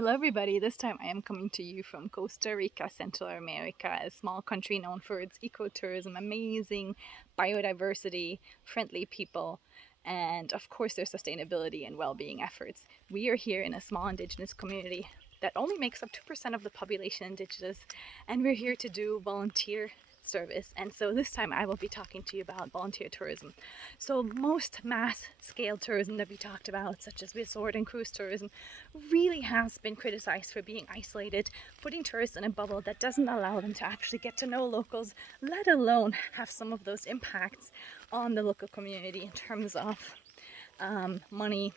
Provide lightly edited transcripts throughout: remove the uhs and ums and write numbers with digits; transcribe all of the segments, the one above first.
Hello everybody, this time I am coming to you from Costa Rica, Central America, a small country known for its ecotourism, amazing biodiversity, friendly people, and of course their sustainability and well-being efforts. We are here in a small indigenous community that only makes up 2% of the population indigenous, and we're here to do volunteer service. And so this time I will be talking to you about volunteer tourism. So most mass scale tourism that we talked about, such as resort and cruise tourism, really has been criticized for being isolated, putting tourists in a bubble that doesn't allow them to actually get to know locals, let alone have some of those impacts on the local community in terms of money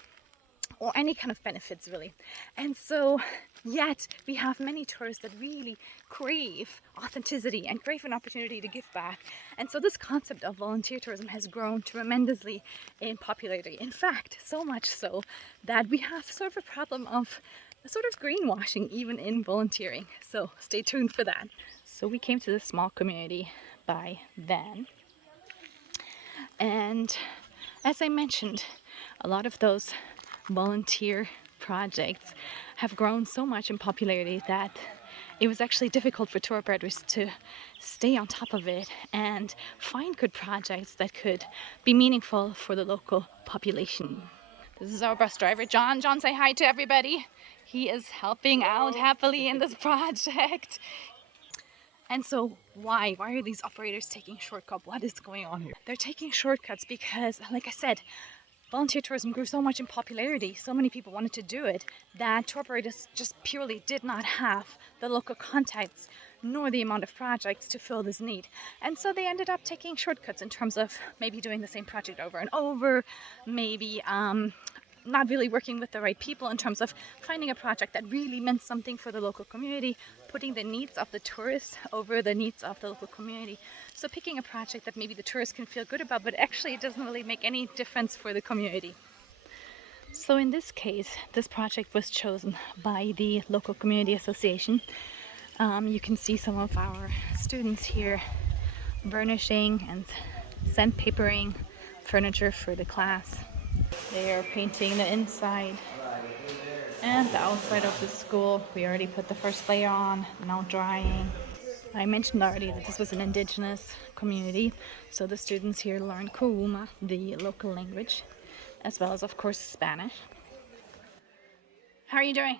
or any kind of benefits really. And so yet we have many tourists that really crave authenticity and crave an opportunity to give back. And so this concept of volunteer tourism has grown tremendously in popularity. In fact, so much so that we have sort of a problem of a sort of greenwashing even in volunteering. So stay tuned for that. So we came to this small community by van, and as I mentioned, a lot of those volunteer projects have grown so much in popularity that it was actually difficult for tour operators to stay on top of it and find good projects that could be meaningful for the local population. This is our bus driver, John. John, say hi to everybody. He is helping out happily in this project. And so why are these operators taking shortcuts? What is going on here? They're taking shortcuts because, like I said, volunteer tourism grew so much in popularity, so many people wanted to do it, that tour operators just purely did not have the local contacts nor the amount of projects to fill this need. And so they ended up taking shortcuts in terms of maybe doing the same project over and over, maybe not really working with the right people in terms of finding a project that really meant something for the local community, putting the needs of the tourists over the needs of the local community. So picking a project that maybe the tourists can feel good about, but actually it doesn't really make any difference for the community. So in this case, this project was chosen by the local community association. You can see some of our students here burnishing and sandpapering furniture for the class. They are painting the inside and the outside of the school. We already put the first layer on, now drying. I mentioned already that this was an indigenous community, so the students here learn Kuuma, the local language, as well as, of course, Spanish. How are you doing?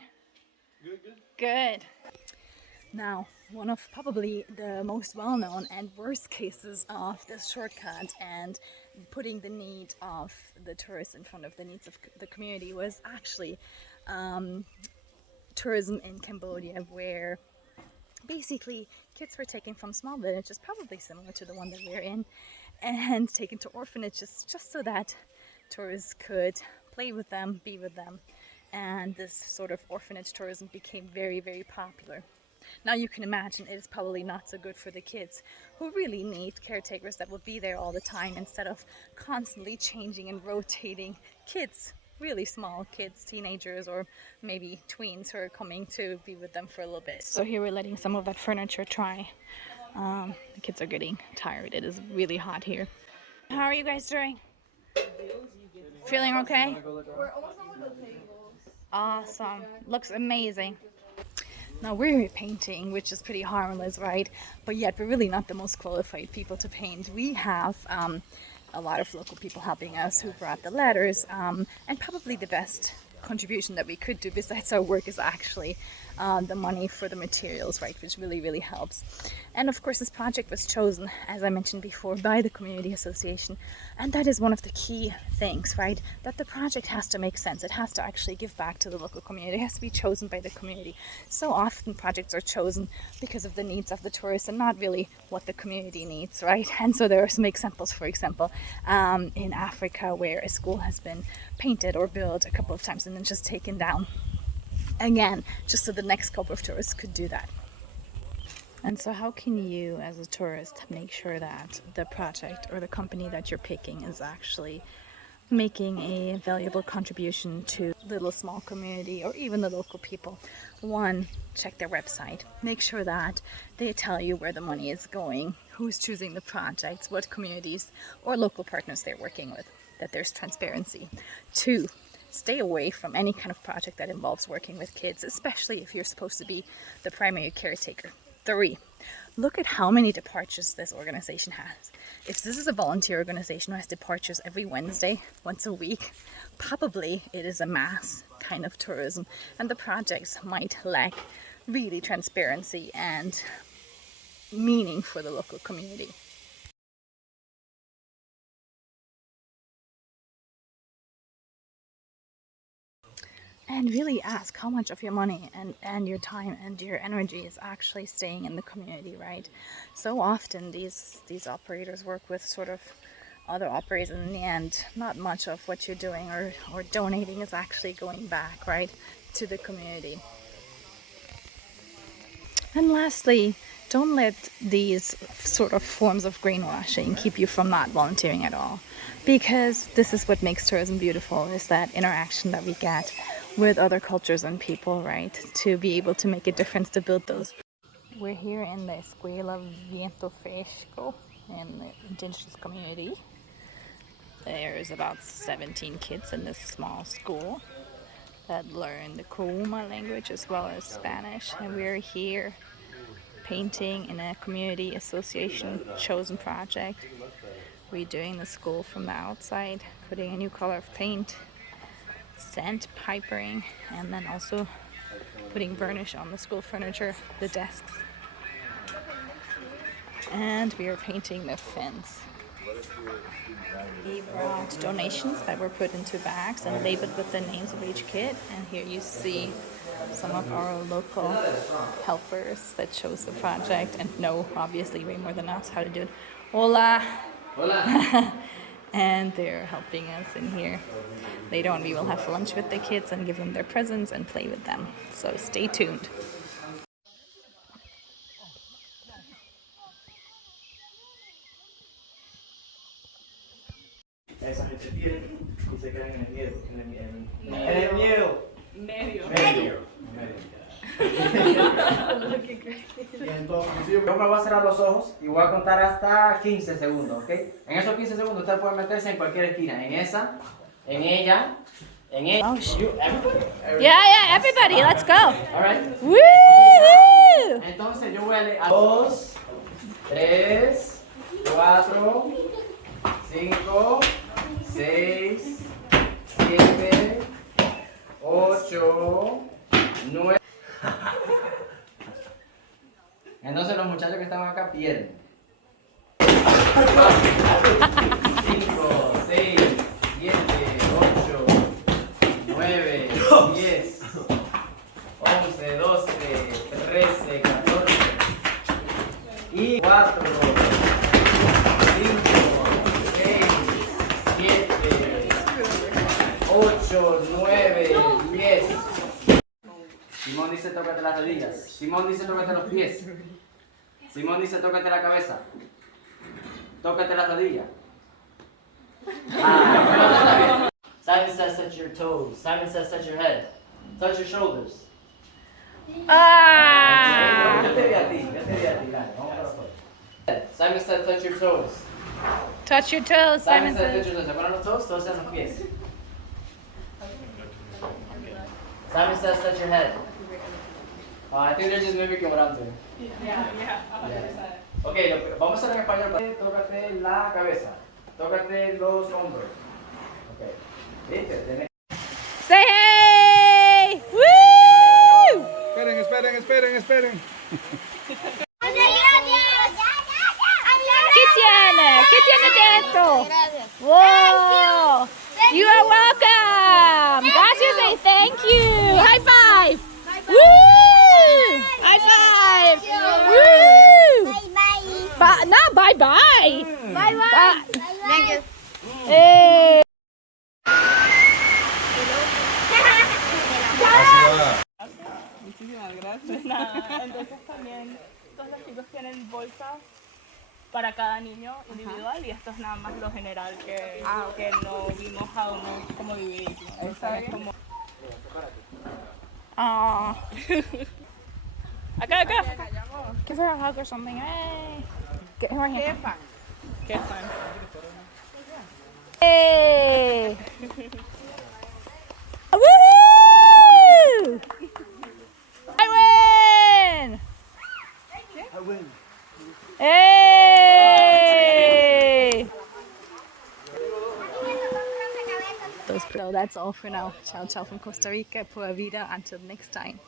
Good, good. Good. Now, one of probably the most well-known and worst cases of this shortcut and putting the need of the tourists in front of the needs of the community was actually tourism in Cambodia, where basically kids were taken from small villages, probably similar to the one that we're in, and taken to orphanages just so that tourists could play with them, be with them. And this sort of orphanage tourism became very, very popular. Now you can imagine it is probably not so good for the kids who really need caretakers that will be there all the time instead of constantly changing and rotating kids, really small kids, teenagers, or maybe tweens who are coming to be with them for a little bit. So here we're letting some of that furniture dry. The kids are getting tired. It is really hot here. How are you guys doing? Feeling okay? We're almost done with the tables. Awesome. Looks amazing. Now we're painting, which is pretty harmless, right? But yet we're really not the most qualified people to paint. We have a lot of local people helping us who brought the letters, and probably the best contribution that we could do besides our work is actually the money for the materials, right, which really, really helps. And of course this project was chosen, as I mentioned before, by the community association, and that is one of the key things, right, that the project has to make sense. It has to actually give back to the local community. It has to be chosen by the community. So often projects are chosen because of the needs of the tourists and not really what the community needs, right? And so there are some examples, for example, in Africa where a school has been painted or built a couple of times and then just taken down again, just so the next couple of tourists could do that. And so how can you as a tourist make sure that the project or the company that you're picking is actually making a valuable contribution to the little small community or even the local people? One, check their website. Make sure that they tell you where the money is going, who's choosing the projects, what communities or local partners they're working with, that there's transparency. Two, Stay away from any kind of project that involves working with kids, especially if you're supposed to be the primary caretaker. 3, look at how many departures this organization has. If this is a volunteer organization who has departures every Wednesday, once a week, probably it is a mass kind of tourism, and the projects might lack really transparency and meaning for the local community. And really ask how much of your money and your time and your energy is actually staying in the community, right? So often these operators work with sort of other operators, and in the end not much of what you're doing or donating is actually going back, right, to the community. And lastly, don't let these sort of forms of greenwashing keep you from not volunteering at all, because this is what makes tourism beautiful, is that interaction that we get with other cultures and people, right, to be able to make a difference, to build those. We're here in the Escuela Viento Fresco in the indigenous community. There's about 17 kids in this small school that learn the Kouma language as well as Spanish, and we're here painting in a community association chosen project, redoing the school from the outside, putting a new color of paint, sandpipering, and then also putting varnish on the school furniture, the desks. And we are painting the fence. We brought donations that were put into bags and labeled with the names of each kid, and here you see some of our local helpers that chose the project and know obviously way more than us how to do it. Hola! Hola! And they're helping us in here. Later on we will have lunch with the kids and give them their presents and play with them. So stay tuned. Esa gente pierde y se quedan en el miedo. En el miedo. Medio. Y entonces, yo me voy a cerrar los ojos y voy a contar hasta 15 segundos, ¿ok? En esos 15 segundos usted puede meterse en cualquier esquina. En esa, en ella, en ella. Oh, You, everybody? Yeah, everybody, let's go. All right. Woo! Entonces yo voy a leer 2, 3, 4, 5, 6, 7, 8, 9. Entonces los muchachos que estaban acá pierden. 5, 6, 7, 8, 9, 10, 11, 12, 13, 14 y 4, 8, 9, 10. Simón dice tócate las rodillas. Simón dice tócate los pies. Simón dice tócate la cabeza. Tócate las rodillas. Simon says touch your toes. Simon says touch your head. Touch your shoulders. Ah! Yo te vi a ti. Dale, vamos para afuera. Simon said touch your toes. Touch your toes, Simon Simon said says. touch your toes. Se ponen los toes, todos en los pies. Simon says touch your head. I think they're just mimicking what I'm doing. Yeah. Ok, vamos a hacer en español. Tócate la cabeza. Tócate los hombros. Ok. ¿Viste? Say hey! Woo! Esperen. ¿Qué tiene dentro? Wow! You are welcome! Gracias and thank you! High five! Woo! High five! Woo! Bye. No, bye-bye! Bye-bye! Thank you. Hey! Muchísimas gracias. Nada, entonces también todos los chicos tienen bolsas para cada niño individual y esto es nada más lo general que no vimos aún cómo dividirlo. Entonces, como... Aw. Acá. Give her a hug or something. Hey! Get her hand. Qué fan. Hey! Woo! I win! I win. Hey! So that's all for now. Ciao, ciao from Costa Rica. Pura vida. Until next time.